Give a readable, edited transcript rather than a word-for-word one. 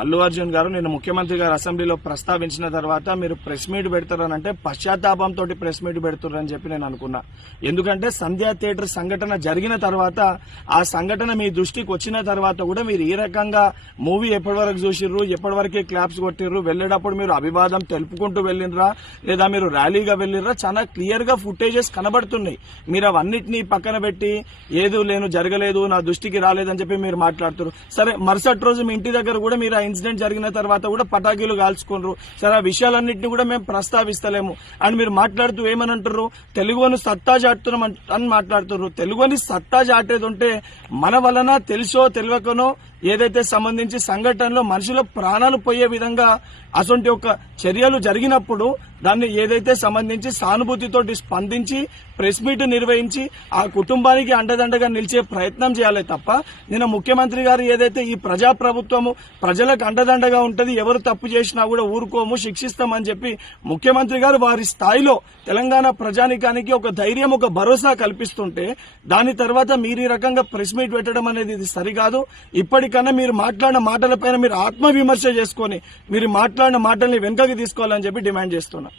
అల్లు అర్జున్ గారు నిన్న ముఖ్యమంత్రి గారు అసెంబ్లీలో ప్రస్తావించిన తర్వాత మీరు ప్రెస్ మీట్ పెడతారనంటే పశ్చాత్తాపంతో ప్రెస్ మీట్ పెడుతున్నారని చెప్పి నేను అనుకున్నా. ఎందుకంటే సంధ్యా థియేటర్ సంఘటన జరిగిన తర్వాత ఆ సంఘటన మీ దృష్టికి వచ్చిన తర్వాత కూడా మీరు ఈ రకంగా మూవీ ఎప్పటి వరకు చూసిర్రు, ఎప్పటి వరకే క్లాప్స్ కొట్టిర్రు, వెళ్లేటప్పుడు మీరు అభివాదం తెలుపుకుంటూ వెళ్ళినరా లేదా మీరు ర్యాలీగా వెళ్ళినరా, చాలా క్లియర్ గా ఫుటేజెస్ కనబడుతున్నాయి. మీరు అవన్నిటినీ పక్కన పెట్టి ఏదో జరగలేదు, నా దృష్టికి రాలేదని చెప్పి మీరు మాట్లాడుతున్నారు. సరే, మరుసటి రోజు మీ ఇంటి దగ్గర కూడా మీరు ఇన్సిడెంట్ జరిగిన తర్వాత కూడా పటాకీలు కాల్చుకున్నారు. సరే, ఆ విషయాలన్నింటినీ కూడా మేము ప్రస్తావిస్తలేము అని మీరు మాట్లాడుతూ ఏమని అంటారు, తెలుగుని సత్తా చాటుతున్నాం అని మాట్లాడుతున్నారు. తెలుగుని సత్తా చాటేది ఉంటే మన వలన తెలుసో తెలియకనో ఏదైతే సంబంధించి సంఘటనలో మనుషుల ప్రాణాలు పోయే విధంగా అసొంటి ఒక చర్యలు జరిగినప్పుడు దాన్ని ఏదైతే సంబంధించి సానుభూతితోటి స్పందించి ప్రెస్ మీట్ నిర్వహించి ఆ కుటుంబానికి అండదండగా నిలిచే ప్రయత్నం చేయాలి తప్ప నిన్న ముఖ్యమంత్రి గారు ఏదైతే ఈ ప్రజాప్రభుత్వము ప్రజలకు అండదండగా ఉంటది, ఎవరు తప్పు చేసినా కూడా ఊరుకోము, శిక్షిస్తామని చెప్పి ముఖ్యమంత్రి గారు వారి స్థాయిలో తెలంగాణ ప్రజానికానికి ఒక ధైర్యం, ఒక భరోసా కల్పిస్తుంటే దాని తర్వాత మీరు ఈ రకంగా ప్రెస్ మీట్ పెట్టడం అనేది ఇది సరికాదు. ఇప్పటికన్నా మీరు మాట్లాడిన మాటలపైన మీరు ఆత్మవిమర్శ చేసుకుని మీరు మాట్లాడిన మాటల్ని వెనుకకి తీసుకోవాలని చెప్పి డిమాండ్ చేస్తున్నా.